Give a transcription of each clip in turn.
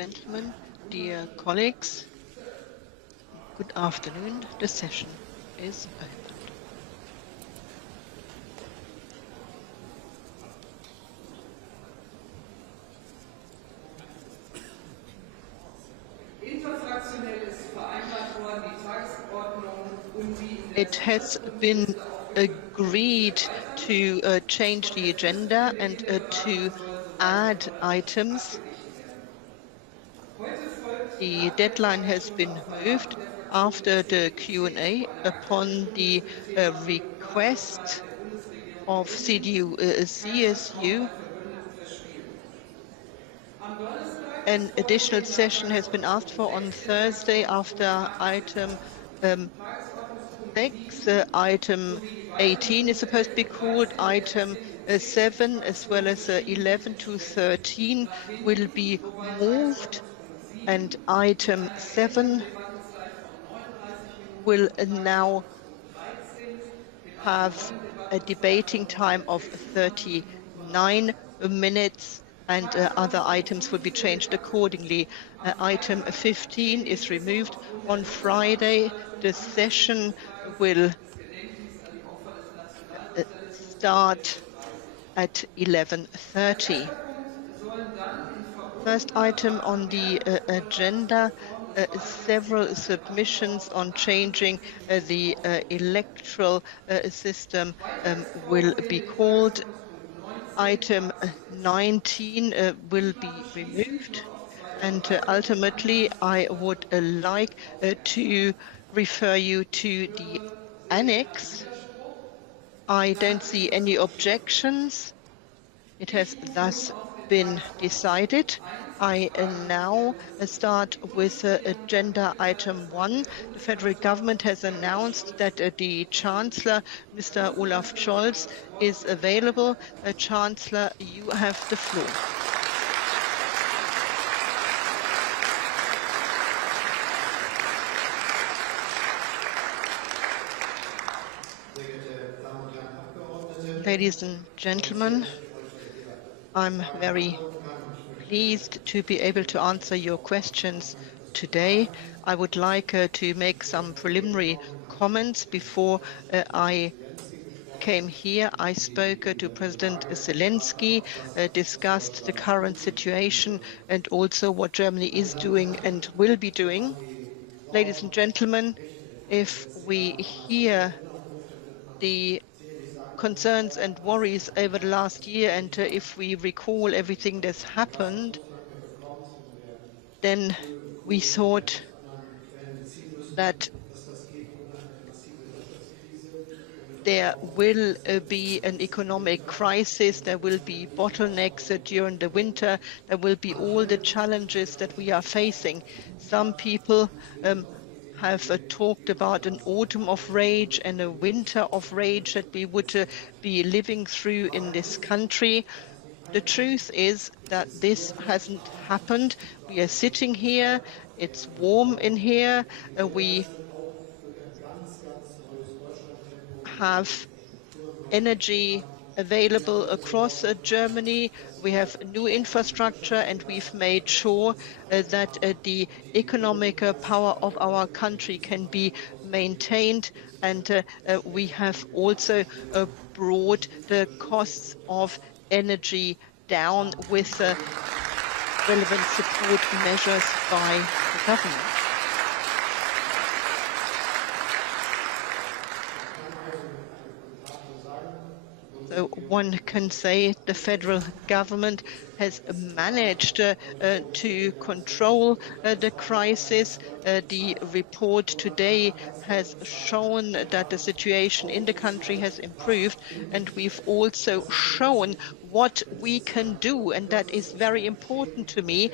gentlemen, dear colleagues, good afternoon. The session is opened. It has been agreed to change the agenda and to add items. The deadline has been moved after the Q&A upon the request of CDU, CSU. An additional session has been asked for on Thursday after item 6. Item 18 is supposed to be called. Item 7 as well as 11 to 13 will be moved, and item 7 will now have a debating time of 39 minutes, and other items will be changed accordingly. Item 15 is removed. On Friday, the session will start at 11:30. First item on the agenda, several submissions on changing the electoral system will be called. Item 19 will be removed, and ultimately I would like to refer you to the annex. I don't see any objections. It has thus been decided. I now start with agenda item 1. The federal government has announced that the Chancellor, Mr. Olaf Scholz, is available. Chancellor, you have the floor. Ladies and gentlemen, I'm very pleased to be able to answer your questions today. I would like to make some preliminary comments before I came here. I spoke to President Zelensky, discussed the current situation and also what Germany is doing and will be doing. Ladies and gentlemen, if we hear the concerns and worries over the last year, and if we recall everything that's happened, then we thought that there will be an economic crisis, there will be bottlenecks during the winter, there will be all the challenges that we are facing. Some people have talked about an autumn of rage and a winter of rage that we would be living through in this country. The truth is that this hasn't happened. We are sitting here, it's warm in here, we have energy available across Germany. We have new infrastructure, and we've made sure that the economic power of our country can be maintained. And we have also brought the costs of energy down with relevant support measures by the government. So one can say the federal government has managed to control the crisis. The report today has shown that the situation in the country has improved, and we've also shown what we can do, and that is very important to me.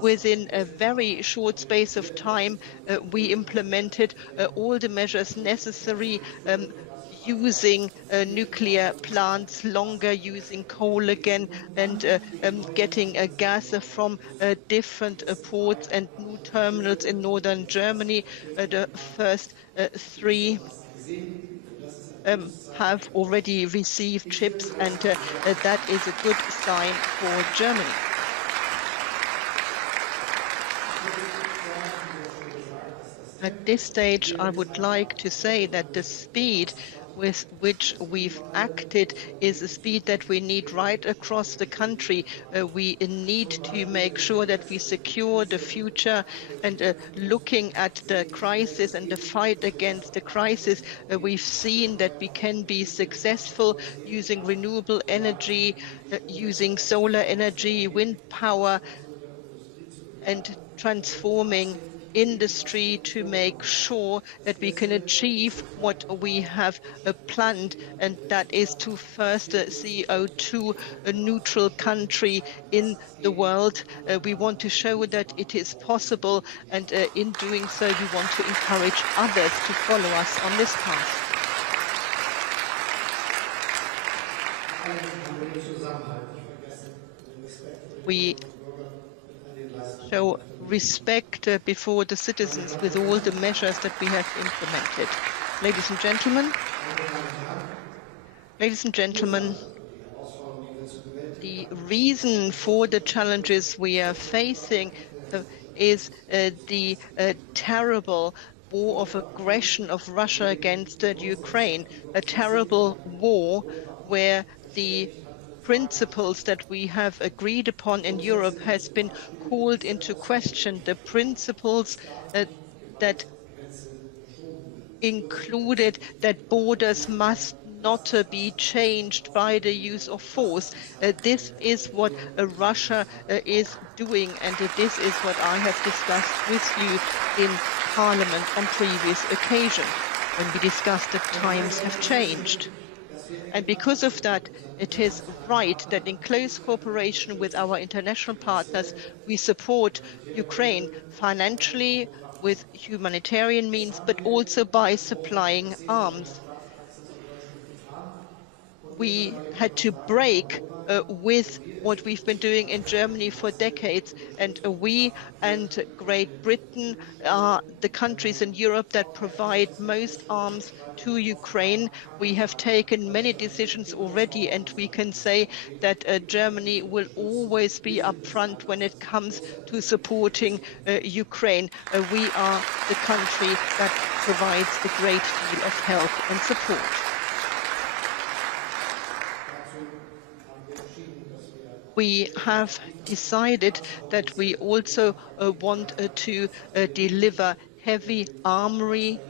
Within a very short space of time, we implemented all the measures necessary, using nuclear plants longer, using coal again, and getting gas from different ports and new terminals in northern Germany. The first 3 have already received ships, and that is a good sign for Germany. At this stage, I would like to say that the speed with which we've acted is a speed that we need right across the country. We need to make sure that we secure the future and looking at the crisis and the fight against the crisis, we've seen that we can be successful using renewable energy, using solar energy, wind power, and transforming industry to make sure that we can achieve what we have planned, and that is to first CO2 a neutral country in the world. We want to show that it is possible, and in doing so, we want to encourage others to follow us on this path. We show respect before the citizens with all the measures that we have implemented. Ladies and gentlemen, the reason for the challenges we are facing is the terrible war of aggression of Russia against Ukraine, a terrible war where the principles that we have agreed upon in Europe has been called into question. The principles that included that borders must not be changed by the use of force. This is what Russia is doing, and this is what I have discussed with you in Parliament on previous occasions when we discussed that times have changed. And because of that, it is right that in close cooperation with our international partners, we support Ukraine financially with humanitarian means, but also by supplying arms. We had to break with what we've been doing in Germany for decades, and we and Great Britain are the countries in Europe that provide most arms to Ukraine. We have taken many decisions already, and we can say that Germany will always be upfront when it comes to supporting Ukraine. We are the country that provides a great deal of help and support. We have decided that we also want to deliver heavy artillery.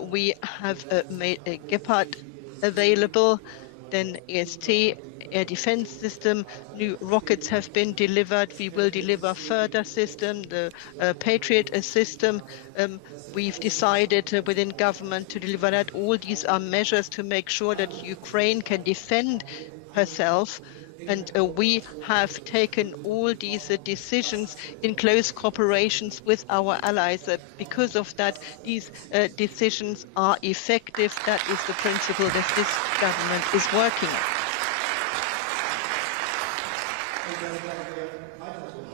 We have made a Leopard available, then EST, air defense system, new rockets have been delivered. We will deliver further system, the Patriot system. We've decided within government to deliver that. All these are measures to make sure that Ukraine can defend herself. And we have taken all these decisions in close cooperations with our allies. Because of that, these decisions are effective. That is the principle that this government is working on.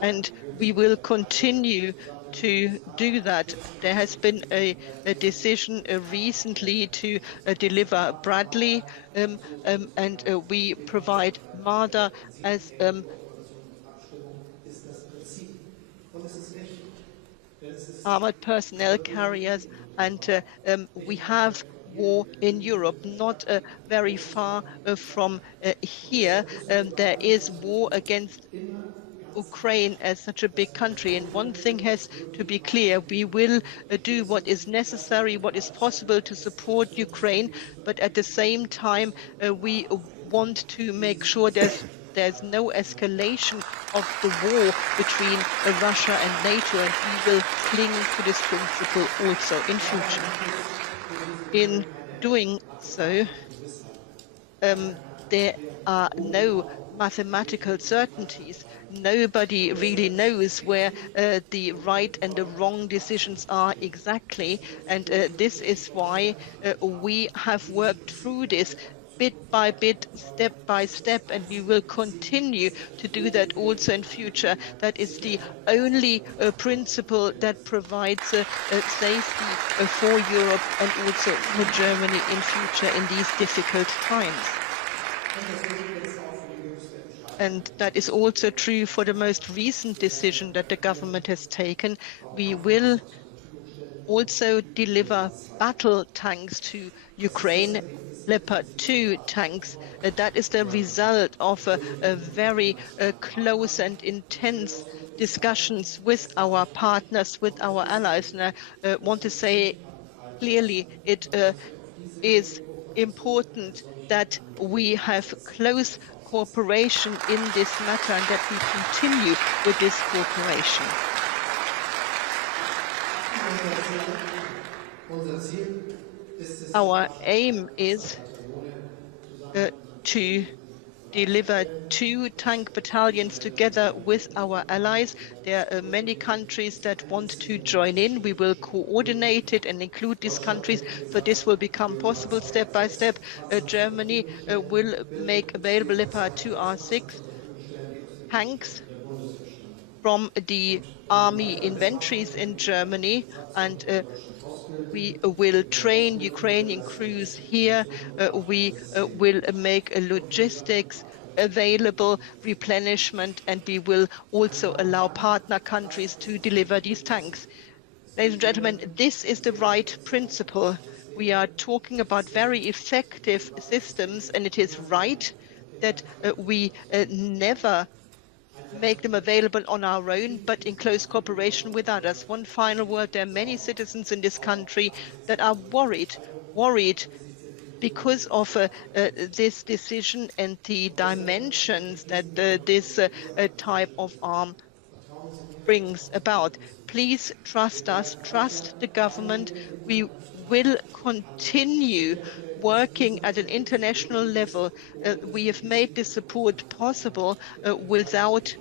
And we will continue to do that. There has been a decision recently to deliver Bradley, and we provide Marder as armored personnel carriers, and we have war in Europe, not very far from here. There is war against Ukraine as such a big country. And one thing has to be clear, we will do what is necessary, what is possible to support Ukraine, but at the same time, we want to make sure there's no escalation of the war between Russia and NATO, and we will cling to this principle also in future. In doing so, there are no mathematical certainties. Nobody really knows where the right and the wrong decisions are exactly. And this is why we have worked through this bit by bit, step by step, and we will continue to do that also in future. That is the only principle that provides safety for Europe and also for Germany in future in these difficult times. and that is also true for the most recent decision that the government has taken. We will also deliver battle tanks to Ukraine, Leopard 2 tanks. That is the result of a very close and intense discussions with our partners, with our allies. And I want to say clearly, it is important that we have close cooperation in this matter and that we continue with this cooperation. Our aim is to deliver 2 tank battalions together with our allies. There are many countries that want to join in. We will coordinate it and include these countries, so this will become possible step by step. Germany will make available Leopard 2R6 tanks from the army inventories in Germany, and we will train Ukrainian crews here. We will make logistics available, replenishment, and we will also allow partner countries to deliver these tanks. Ladies and gentlemen, this is the right principle. We are talking about very effective systems, and it is right that we never make them available on our own, but in close cooperation with others. One final word, there are many citizens in this country that are worried because of this decision and the dimensions that this type of arm brings about. Please trust us, trust the government. We will continue working at an international level. We have made this support possible without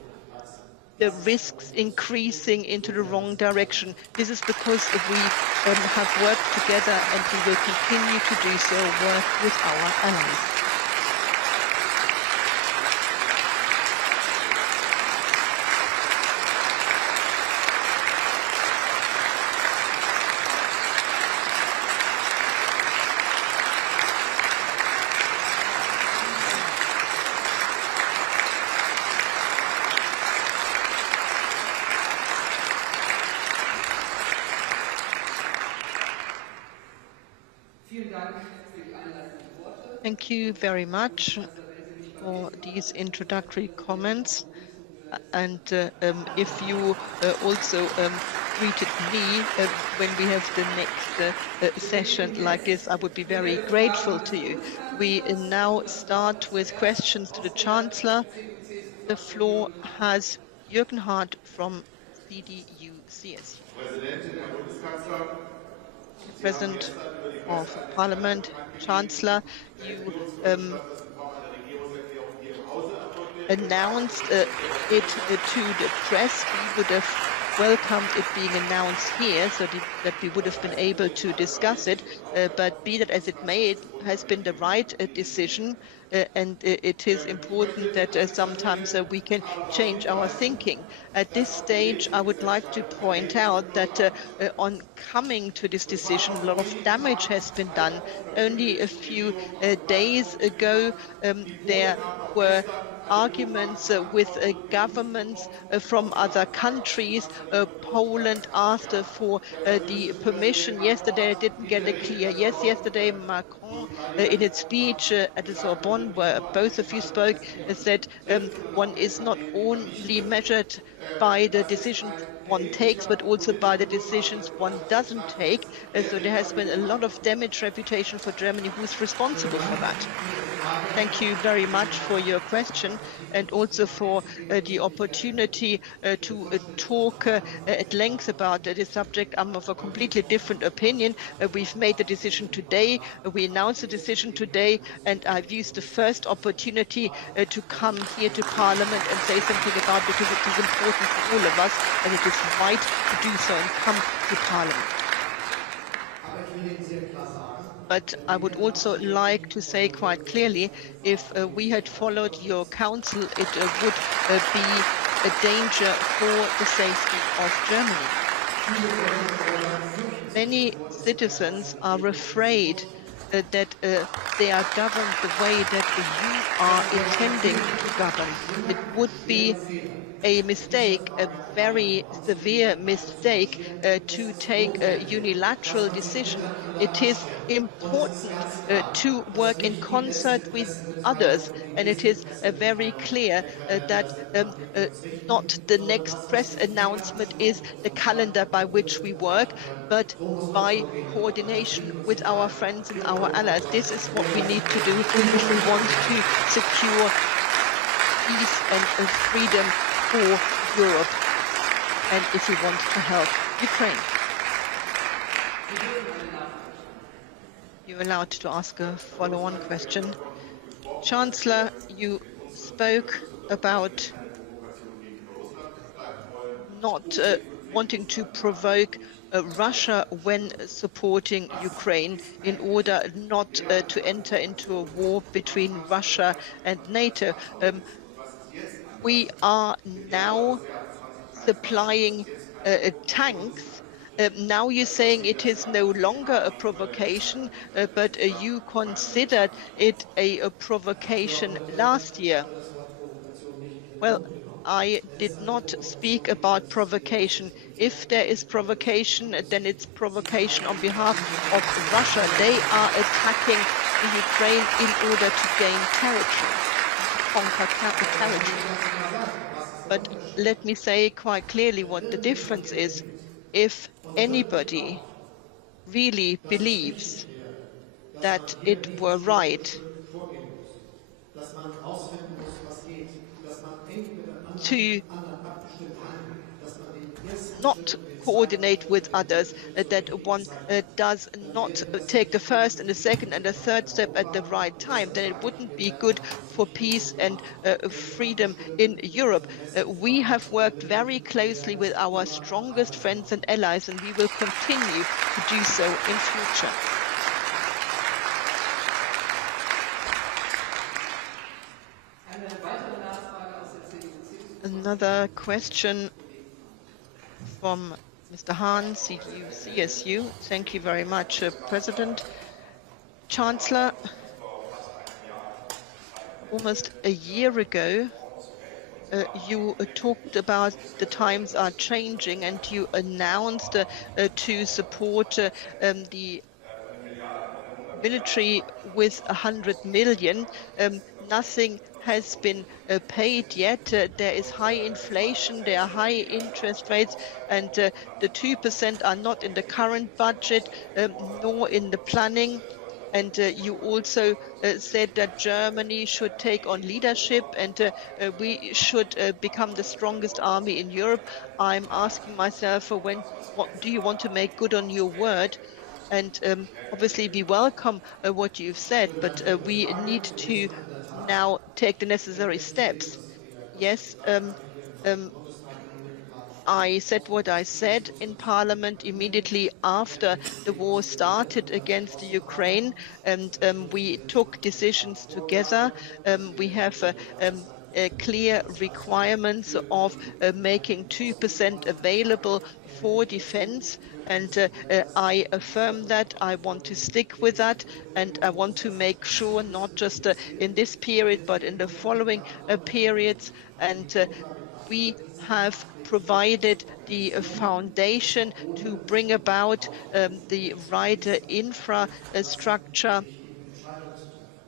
the risks increasing into the wrong direction. This is because we have worked together, and we will continue to do so, work with our allies. Thank you very much for these introductory comments. And if you also greeted me when we have the next session like this, I would be very grateful to you. We now start with questions to the Chancellor. The floor has Jürgen Hart from CDU-CSU. Präsidentin, Herr Bundeskanzler, Mr. Sie haben President gestern über die of Verhandlungen Parliament, bekannt gegeben. Chancellor, Der you Entwicklungsvorschlag, das in Form einer Regierungserklärung hier im Hause erfolgt wird, announced it to the press. We would have welcomed it being announced here so that we would have been able to discuss it. But be that as it may, it has been the right decision. And it is important that sometimes we can change our thinking. At this stage, I would like to point out that on coming to this decision, a lot of damage has been done. Only a few days ago, there were arguments with governments from other countries. Poland asked for the permission. Yesterday, I didn't get a clear yes. Yesterday, Macron, in its speech at the Sorbonne, where both of you spoke, said one is not only measured by the decisions one takes, but also by the decisions one doesn't take. So there has been a lot of damaged reputation for Germany. Who's responsible for that? Thank you very much for your question, and also for the opportunity to talk at length about this subject. I'm of a completely different opinion. We've made the decision today. We announced the decision today, and I've used the first opportunity to come here to Parliament and say something about it, because it is important for all of us, and it is right to do so and come to Parliament. But I would also like to say quite clearly, if we had followed your counsel, it would be a danger for the safety of Germany. Many citizens are afraid that they are governed the way that you are intending to govern. It would be a mistake, a very severe mistake, to take a unilateral decision. It is important to work in concert with others, and it is very clear that not the next press announcement is the calendar by which we work, but by coordination with our friends and our allies. This is what we need to do if we want to secure peace and freedom for Europe, and if we want to help Ukraine. You're allowed to ask a follow-on question. Chancellor, you spoke about not wanting to provoke Russia when supporting Ukraine in order not to enter into a war between Russia and NATO. We are now supplying tanks. Now you're saying it is no longer a provocation, but you considered it a provocation last year. Well, I did not speak about provocation. If there is provocation, then it's provocation on behalf of Russia. They are attacking the Ukraine in order to gain territory, to conquer territory. But let me say quite clearly what the difference is. If anybody really believes that it were right to not coordinate with others, that one does not take the first and the second and the third step at the right time, then it wouldn't be good for peace and freedom in Europe. We have worked very closely with our strongest friends and allies, and we will continue to do so in future. Another question from Mr. Hahn, CDU-CSU. Thank you very much, President. Chancellor, almost a year ago, you talked about the times are changing, and you announced to support the military with 100 million. Nothing has been paid yet. There is high inflation, there are high interest rates, and the 2% are not in the current budget, nor in the planning. And you also said that Germany should take on leadership, and we should become the strongest army in Europe. I'm asking myself, what do you want to make good on your word? And obviously we welcome what you've said, but we need to now take the necessary steps. Yes, I said what I said in Parliament immediately after the war started against the Ukraine, and we took decisions together. We have clear requirements of making 2% available for defense, and I affirm that. I want to stick with that, and I want to make sure not just in this period, but in the following periods. And we have provided the foundation to bring about the right infrastructure,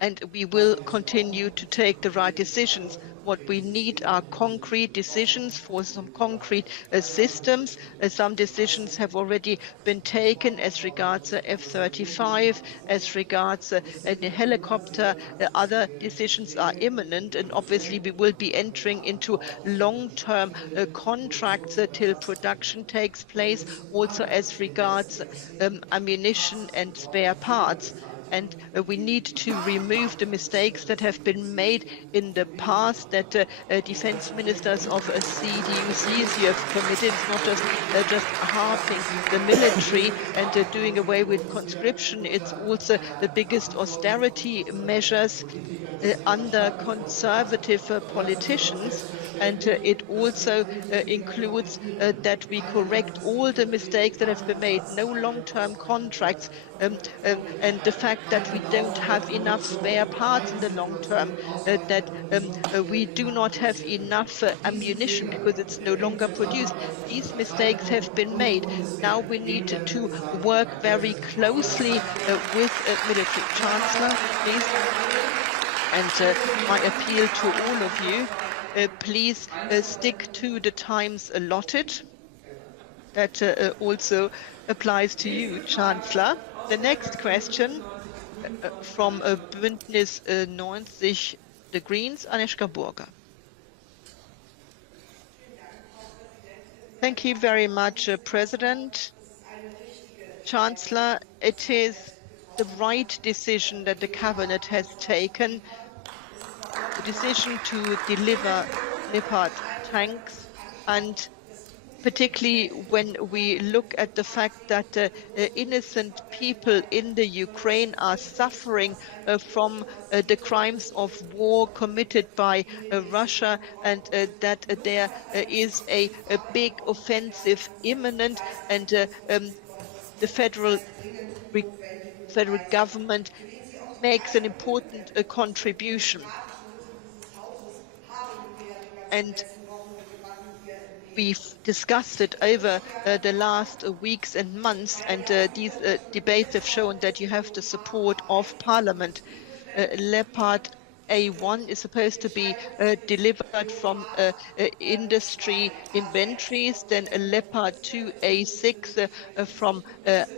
and we will continue to take the right decisions. What we need are concrete decisions for some concrete systems. Some decisions have already been taken as regards F-35, as regards the helicopter. Other decisions are imminent, and obviously we will be entering into long-term contracts till production takes place, also as regards ammunition and spare parts. And we need to remove the mistakes that have been made in the past, that defense ministers of CDU-CSU have committed. It's not just halving the military and doing away with conscription. It's also the biggest austerity measures under conservative politicians, and it also includes that we correct all the mistakes that have been made. No long-term contracts, and the fact fact that we don't have enough spare parts in the long term, that we do not have enough ammunition because it's no longer produced. These mistakes have been made. Now we need to work very closely with military. Chancellor, please. And my appeal to all of you, please stick to the times allotted. That also applies to you, Chancellor. The next question from Bündnis 90, the Greens, Agnieszka Burger. Thank you very much, President. Chancellor, it is the right decision that the cabinet has taken, the decision to deliver Leopard tanks, and particularly when we look at the fact that innocent people in the Ukraine are suffering from the crimes of war committed by Russia, and that there is a big offensive imminent, and the federal government makes an important contribution. And we've discussed it over the last weeks and months, and these debates have shown that you have the support of Parliament. Leopard A1 is supposed to be delivered from industry inventories, then a Leopard 2A6 from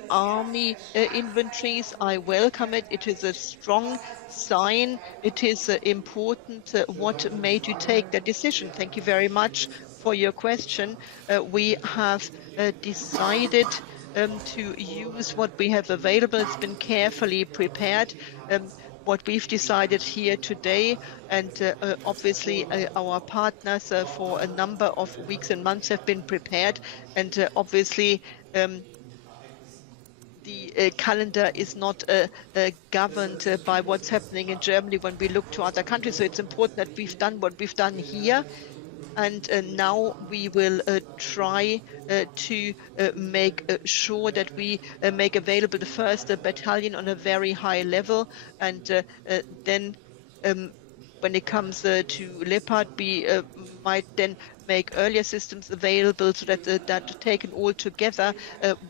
army inventories. I welcome it. It is a strong sign. It is important. What made you take that decision? Thank you very much for your question. We have decided to use what we have available. It's been carefully prepared. What we've decided here today, and obviously our partners for a number of weeks and months have been prepared, and obviously the calendar is not governed by what's happening in Germany when we look to other countries. So it's important that we've done what we've done here. And now we will try to make sure that we make available the first battalion on a very high level. And then when it comes to Leopard, we might then make earlier systems available so that that taken all together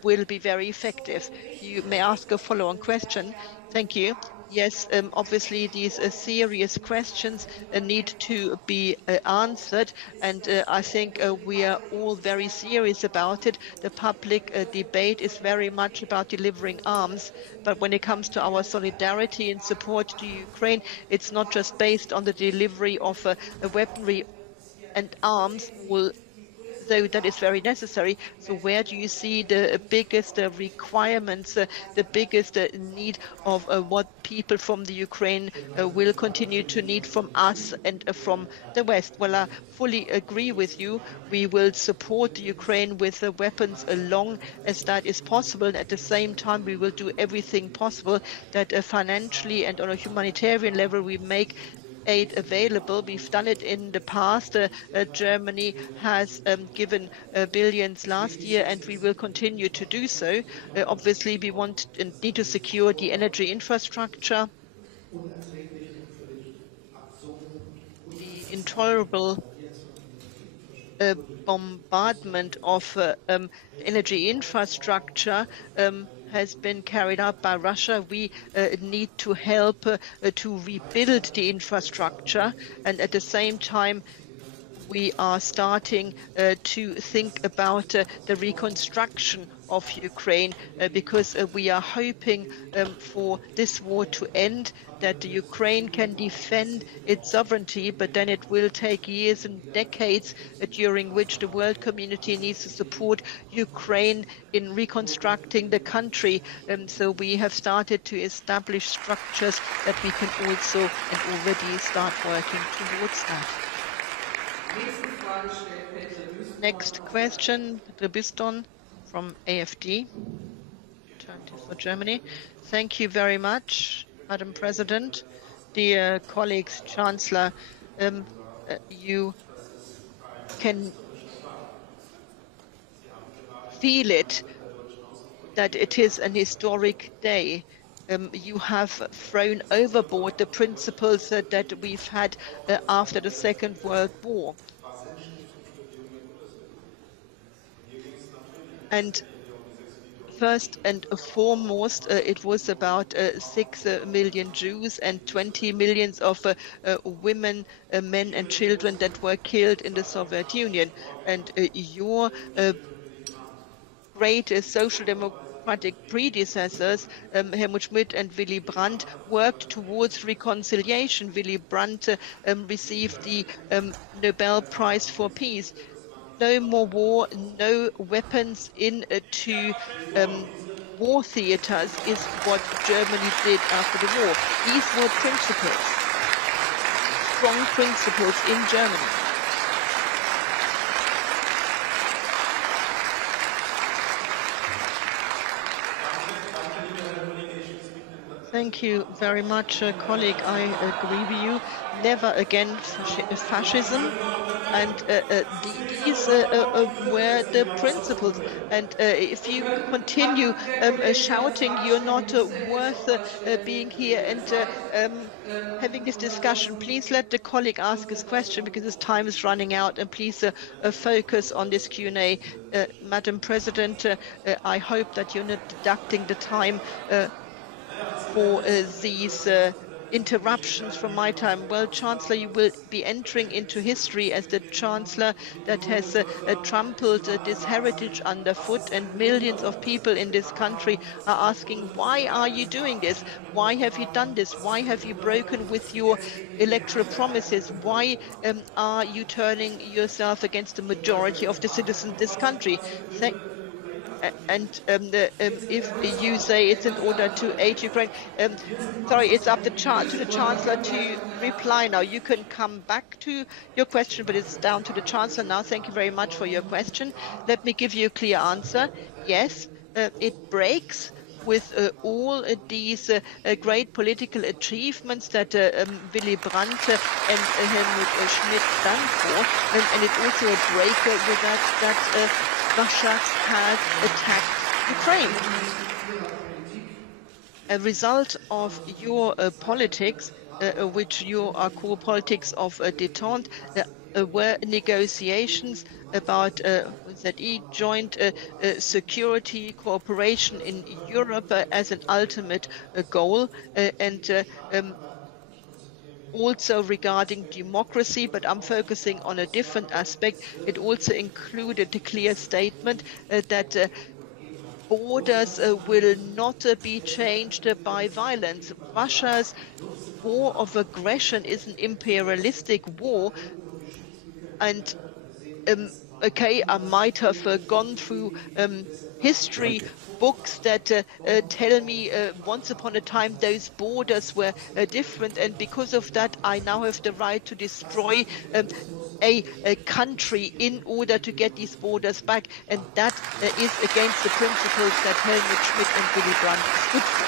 will be very effective. You may ask a follow-on question. Thank you. Yes, obviously these serious questions need to be answered, and I think we are all very serious about it. The public debate is very much about delivering arms, but when it comes to our solidarity and support to Ukraine, it's not just based on the delivery of weaponry and arms, though that is very necessary. So where do you see the biggest requirements, the biggest need of what people from the Ukraine will continue to need from us and from the West? Well, I fully agree with you. We will support the Ukraine with weapons as long as that is possible. And at the same time, we will do everything possible that financially and on a humanitarian level, we make aid available. We've done it in the past. Germany has given billions last year, and we will continue to do so. Obviously, we want and need to secure the energy infrastructure. unerträglichen und völlig absurden und The unakzeptablen intolerable Bombardierungsmethoden wurde bombardment of energy infrastructure has been carried out by Russia. We need to help to rebuild the infrastructure, and at the same time, we are starting to think about the reconstruction of Ukraine because we are hoping for this war to end, that the Ukraine can defend its sovereignty, but then it will take years and decades during which the world community needs to support Ukraine in reconstructing the country. So we have started to establish structures that we can also and already start working towards that. Next question, Peter Biston from AfD, Alternative for Germany. Thank you very much, Madam President. Dear colleagues, Chancellor, you can feel it, that it is an historic day. you have thrown overboard the principles that we've had after the Second World War. And first and foremost, it was about 6 million Jews and 20 millions of women, men and children that were killed in the Soviet Union. And your great social democratic predecessors, Helmut Schmidt and Willy Brandt, worked towards reconciliation. Willy Brandt received the Nobel Prize for Peace. No more war, no weapons into war theaters is what Germany did after the war. These were principles, strong principles in Germany. Thank you very much, colleague. I agree with you. Never again fascism. And these were the principles. And if you continue shouting, you're not worth being here and having this discussion. Please let the colleague ask his question because his time is running out. And please focus on this Q&A. Madam President, I hope that you're not deducting the time for these interruptions from my time. Well, Chancellor, you will be entering into history as the Chancellor that has trampled this heritage underfoot, and millions of people in this country are asking, why are you doing this? Why have you done this? Why have you broken with your electoral promises? Why are you turning yourself against the majority of the citizens of this country? If you say it's in order to aid Ukraine, sorry, it's up to the Chancellor to reply now. You can come back to your question, but it's down to the Chancellor now. Thank you very much for your question. Let me give you a clear answer. Yes, it breaks with all these great political achievements that Willy Brandt and Helmut Schmidt stand for, and it's also a break with that Russia has attacked Ukraine. A result of your politics, which you are called politics of détente, were negotiations about ZE joint security cooperation in Europe as an ultimate goal, and also regarding democracy, but I'm focusing on a different aspect. It also included a clear statement that borders will not be changed by violence. Russia's war of aggression is an imperialistic war, and okay, I might have gone through history books that tell me once upon a time those borders were different, and because of that I now have the right to destroy a country in order to get these borders back, and that is against the principles that Helmut Schmidt and Willy Brandt stood for.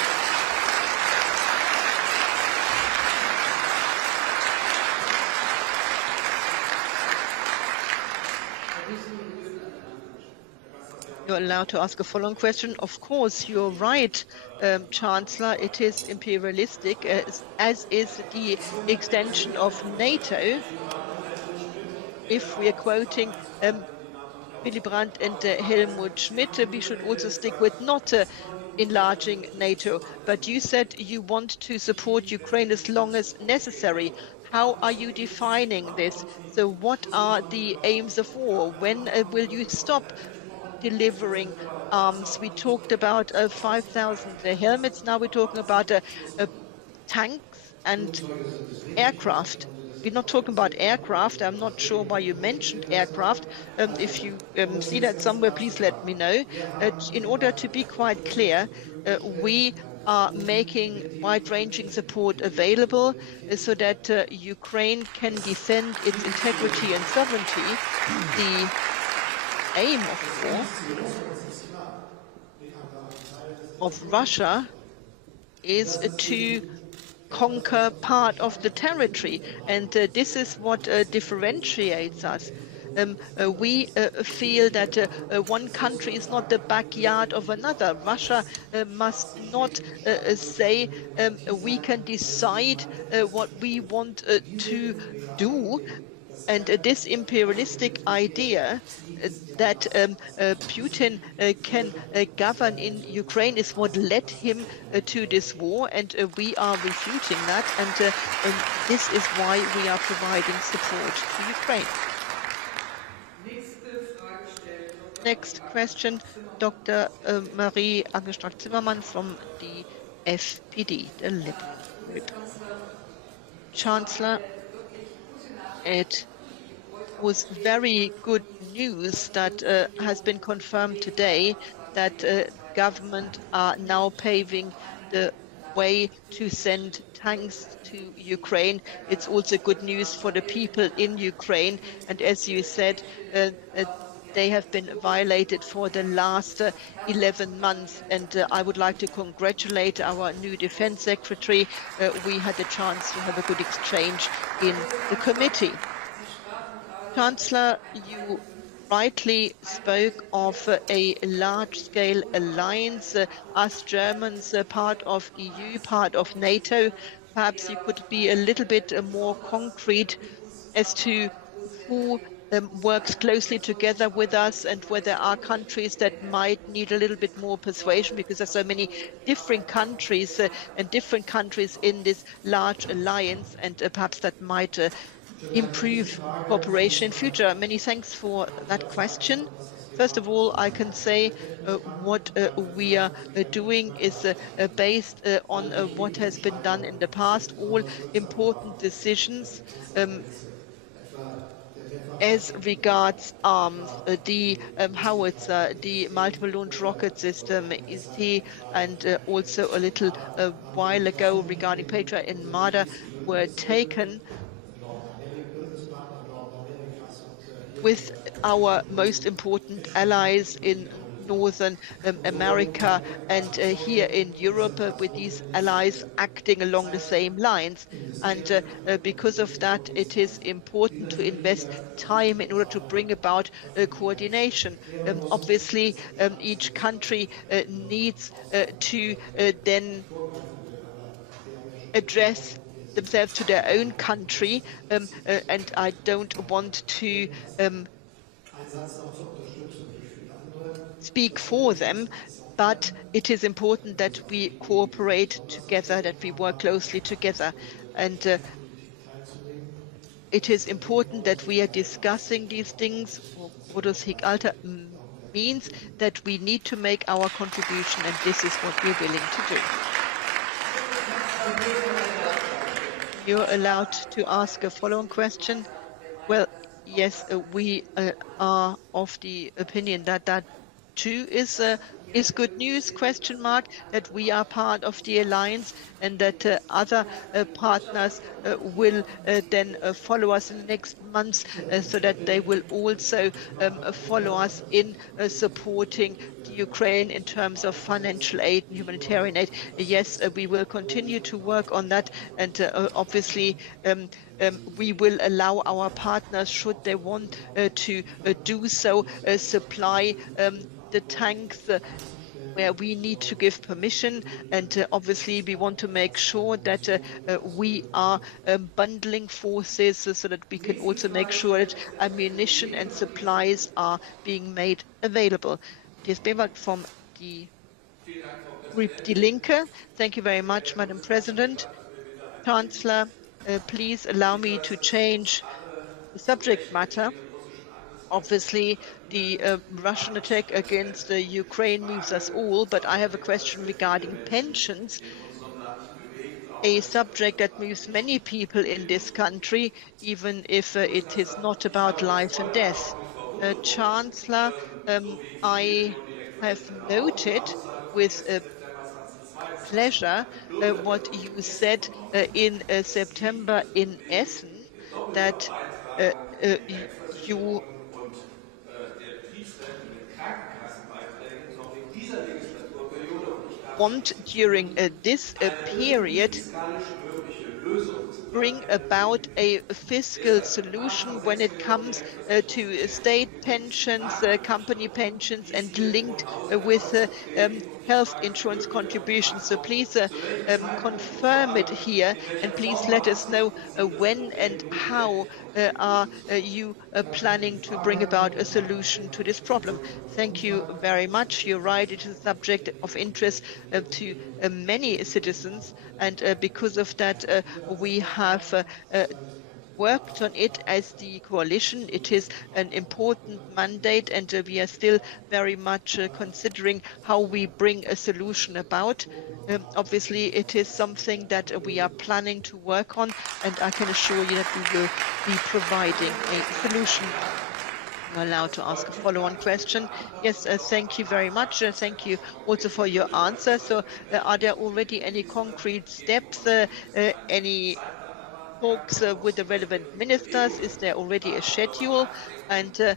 You're allowed to ask a following question. Of course, you're right, Chancellor. It is imperialistic, as is the extension of NATO. If we are quoting Willy Brandt and Helmut Schmidt, we should also stick with not enlarging NATO. But you said you want to support Ukraine as long as necessary. How are you defining this? So what are the aims of war? When will you stop delivering arms? We talked about 5,000 helmets. Now we're talking about tanks and aircraft. We're not talking about aircraft. I'm not sure why you mentioned aircraft. If you see that somewhere, please let me know. In order to be quite clear, we are making wide-ranging support available so that Ukraine can defend its integrity and sovereignty. The aim of Russia is to conquer part of the territory, and this is what differentiates us. We feel that one country is not the backyard of another. Russia must not say we can decide what we want to do. And this imperialistic idea that Putin can govern in Ukraine is what led him to this war, and we are refuting that. And this is why we are providing support to Ukraine. Next question, Dr. Marie Angestrack-Zimmermann from the FPD, the Liberal Group. Chancellor, it was very good news that has been confirmed today that government are now paving the way to send tanks to Ukraine. It's also good news for the people in Ukraine. And as you said, they have been violated for the last 11 months. And I would like to congratulate our new defense secretary. We had a chance to have a good exchange in the committee. Chancellor, you rightly spoke of a large-scale alliance, us Germans, part of EU, part of NATO. Perhaps you could be a little bit more concrete as to who works closely together with us and where there are countries that might need a little bit more persuasion, because there's so many different countries and different countries in this large alliance, and perhaps that might improve cooperation in future. Many thanks for that question. First of all, I can say what we are doing is based on what has been done in the past. All important decisions as regards arms, the howitzer, the multiple launch rocket system, IST, and also a little while ago regarding Patriot and Marder were taken with our most important allies in Northern America and here in Europe, with these allies acting along the same lines. And because of that, it is important to invest time in order to bring about coordination. Obviously, each country needs to then address themselves to their own country, and I don't want to speak for them, but it is important that we cooperate together, that we work closely together. And it is important that we are discussing these things. Modus hic alter means that we need to make our contribution, and this is what we're willing to do. You're allowed to ask a follow-on question. Well, yes, we are of the opinion that that too is good news, question mark, that we are part of the alliance and that other partners will then follow us in the next months, so that they will also follow us in supporting Ukraine in terms of financial aid and humanitarian aid. Yes, we will continue to work on that, and obviously we will allow our partners, should they want to do so, supply the tanks where we need to give permission. And obviously we want to make sure that we are bundling forces so that we can also make sure that ammunition and supplies are being made available. Matthias Bewald from the Group Die Linke. Thank you very much, Madam President. Chancellor, please allow me to change the subject matter. Obviously, the Russian attack against Ukraine moves us all, but I have a question regarding pensions, a subject that moves many people in this country, even if it is not about life and death. Chancellor, I have noted with pleasure what you said in September in Essen, that you want during this period bring about a fiscal solution when it comes to state pensions, company pensions, and linked with health insurance contributions. So please confirm it here, and please let us know when and how are you planning to bring about a solution to this problem. Thank you very much. You're right, it is a subject of interest to many citizens, and because of that, we have worked on it as the coalition. It is an important mandate, and we are still very much considering how we bring a solution about. Obviously, it is something that we are planning to work on, and I can assure you that we will be providing a solution. You're allowed to ask a follow-on question. Yes, thank you very much. Thank you also for your answer. So, are there already any concrete steps, any talks with the relevant ministers? Is there already a schedule? And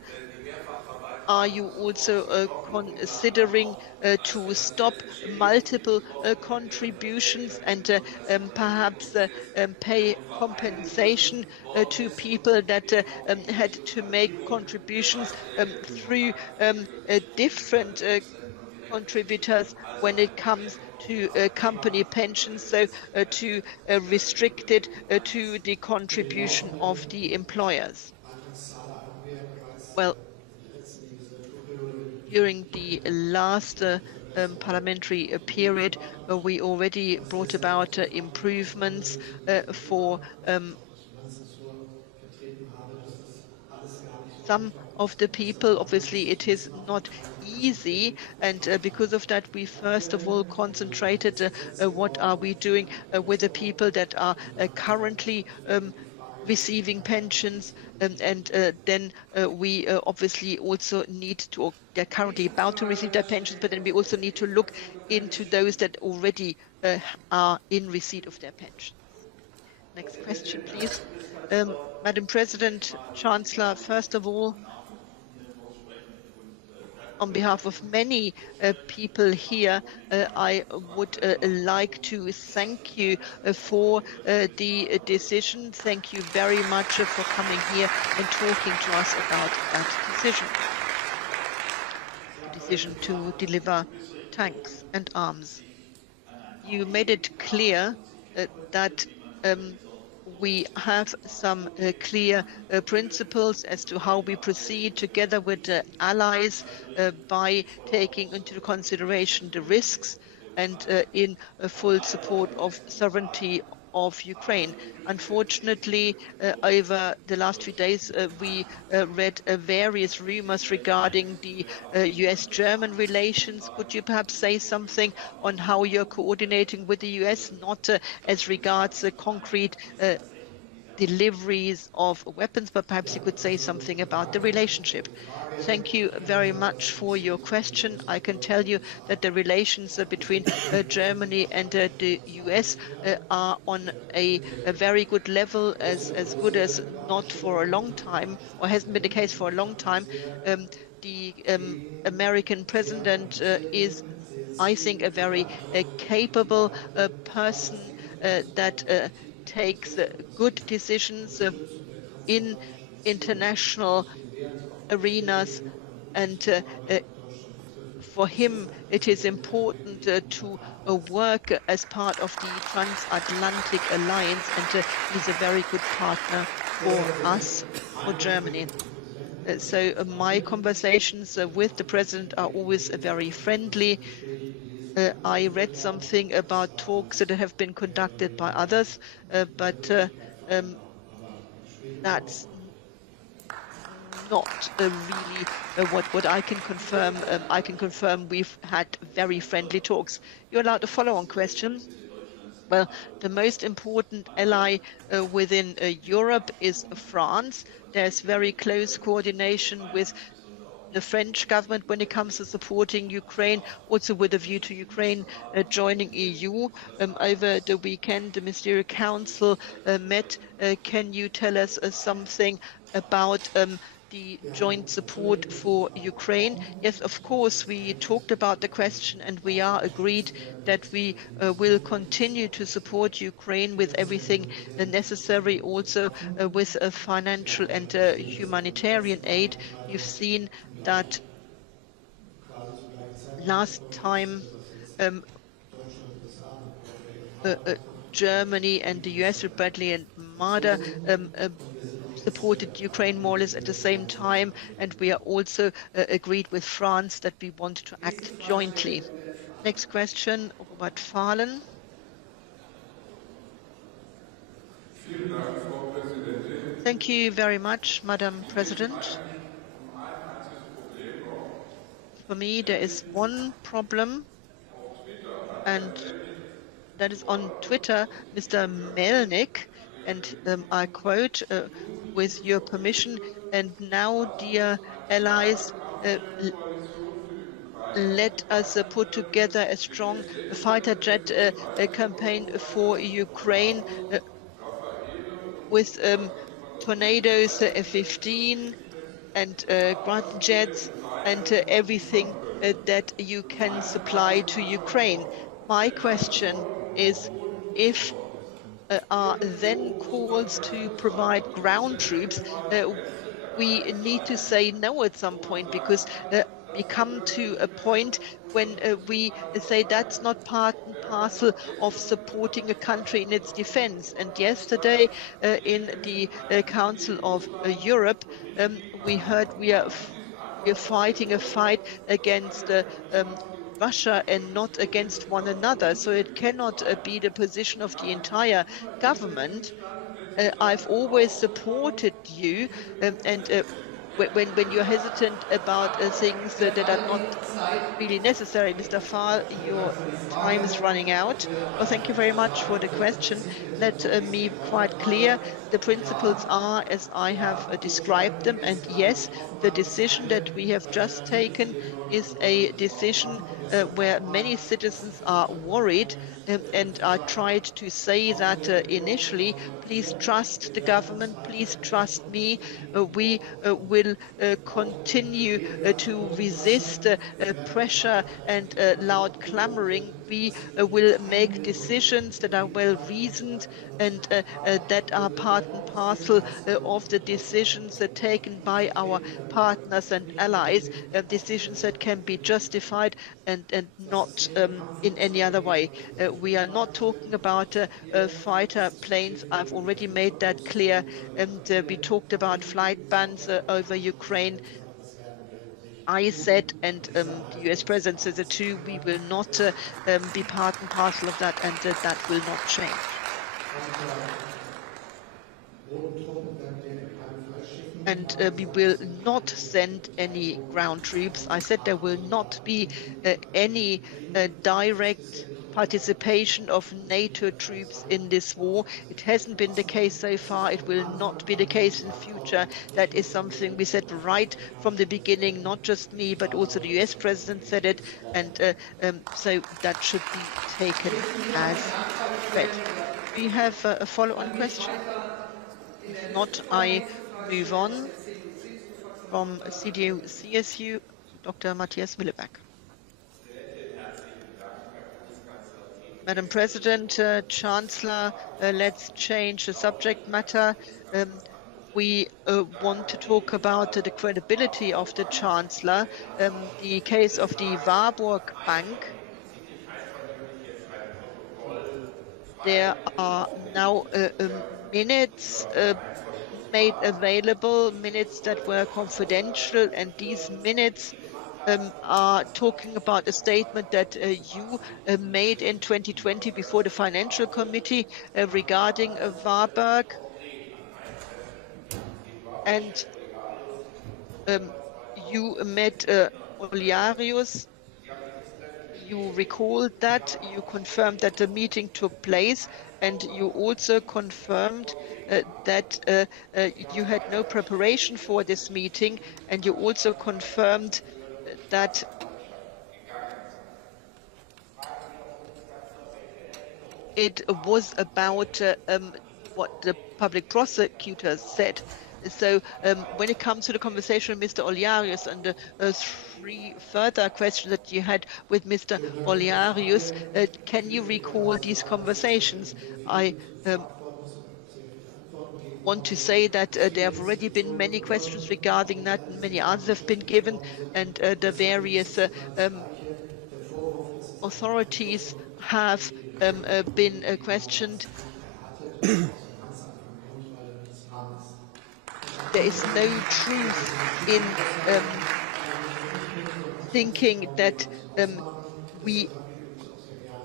are you also considering to stop multiple contributions and perhaps pay compensation to people that had to make contributions through different contributors when it comes to company pensions, so to restrict it to the contribution of the employers? Well, during the last parliamentary period, we already brought about improvements for some of the people. Obviously, it is not easy, and because of that, we first of all concentrated what are we doing with the people that are currently receiving pensions, and then we obviously also need to, or they're currently about to receive their pensions, but then we also need to look into those that already are in receipt of their pensions. Next question, please. Madam President, Chancellor, first of all, on behalf of many people here, I would like to thank you for the decision. Thank you very much for coming here and talking to us about that decision. The decision to deliver tanks and arms. You made it clear that we have some clear principles as to how we proceed together with allies by taking into consideration the risks and in full support of sovereignty of Ukraine. Unfortunately, over the last few days, we read various rumors regarding the US-German relations. Could you perhaps say something on how you're coordinating with the US, not as regards concrete deliveries of weapons, but perhaps you could say something about the relationship? Thank you very much for your question. I can tell you that the relations between Germany and the US are on a very good level, as good as not for a long time, or hasn't been the case for a long time. The American president is, I think, a very capable person that takes good decisions in international arenas, and for him it is important to work as part of the transatlantic alliance, and he's a very good partner for us, for Germany. So my conversations with the president are always very friendly. I read something about talks that have been conducted by others, but that's not really what I can confirm. I can confirm we've had very friendly talks. You're allowed a follow-on question. Well, the most important ally within Europe is France. There's very close coordination with the French government when it comes to supporting Ukraine, also with a view to Ukraine joining EU. Over the weekend, the Ministerial Council met. Can you tell us something about the joint support for Ukraine. Yes, of course, we talked about the question and we are agreed that we will continue to support Ukraine with everything necessary, also with financial and humanitarian aid. You've seen that quasi zur gleichen Zeit last ist, time was jetzt um, Deutschland, USA mit uh, Leopard uh, bekommen. Germany and the US with Bradley and Marder Und wir sind auch jetzt supported Ukraine more or less at the same time, and we are also agreed with France that we want to Nächste act Frage stellt jointly. Robert Fahlen. Next question, Robert Fahlen. Vielen Dank, Frau Präsidentin. Thank you very much, Madam Mir geht es President. eigentlich ein einziges Problem noch. For me, there is one problem, Auf Twitter hat der and Melnik that is on vor Twitter, Mr. Melnik, and I quote, with your permission, and now, dear allies, Koalition für die Ukraine let us put together a strong fighter jet campaign for Ukraine with Tornadoes, F-15 and Grad jets and everything that you can supply to Ukraine. My question is, if are then calls to provide ground troops, we need to say no at some point, because we come to a point when we say that's not part and parcel of supporting a country in its defense. And yesterday in the Council of Europe, we heard we are fighting a fight against Russia and not against one another. So it cannot be the position of the entire government. I've always supported you, and when you're hesitant about things that are not really necessary, Mr. Fahl, your time is running out. Well, thank you very much for the question. Let me be quite clear. The principles are as I have described them. And yes, the decision that we have just taken is a decision where many citizens are worried. And I tried to say that initially, please trust the government, please trust me. We will continue to resist pressure and loud clamoring. We will make decisions that are well reasoned and that are part and parcel of the decisions taken by our partners and allies, decisions that can be justified and not in any other way. We are not talking about fighter planes. I've already made that clear. And we talked about flight bans over Ukraine. I said, and the US President says it too, we will not be part and parcel of that, and that will not change. And we will not send any ground troops. I said there will not be any direct participation of NATO troops in this war. It hasn't been the case so far. It will not be the case in future. That is something we said right from the beginning, not just me, but also the US President said it. And so that should be taken as read. Do you have a follow-on question? If not, I move on from CDU-CSU, Dr. Matthias Willeberg. Madam President, Chancellor, let's change the subject matter. We want to talk about the credibility of the Chancellor. The case of the Warburg Bank. There are now minutes made available, minutes that were confidential, and these minutes are talking about a statement that you made in 2020 before the Financial Committee regarding Warburg. And you met Oliarius. You recalled that, you confirmed that the meeting took place, and you also confirmed that you had no preparation for this meeting, and you also confirmed that it was about what the public prosecutor said. So when it comes to the conversation with Mr. Oliarius and the three further questions that you had with Mr. Oliarius, can you recall these conversations? I want to say that there have already been many questions regarding that, and many answers have been given, and the various authorities have been questioned. There is no truth in thinking that we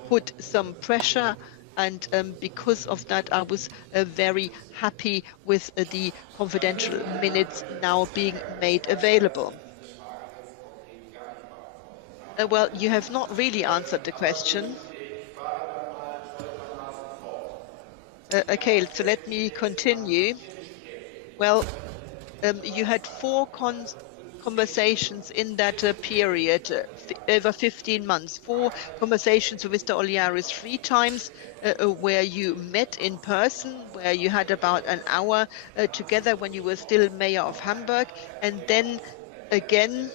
put some pressure, and because of that, I was very happy with the confidential minutes now being made available. Well, you have not really answered the question. Okay, so let me continue. Well, you had four conversations in that period, over 15 months, four conversations with Mr. Oliaris, three times where you met in person, where you had about an hour together when you were still mayor of Hamburg, and then again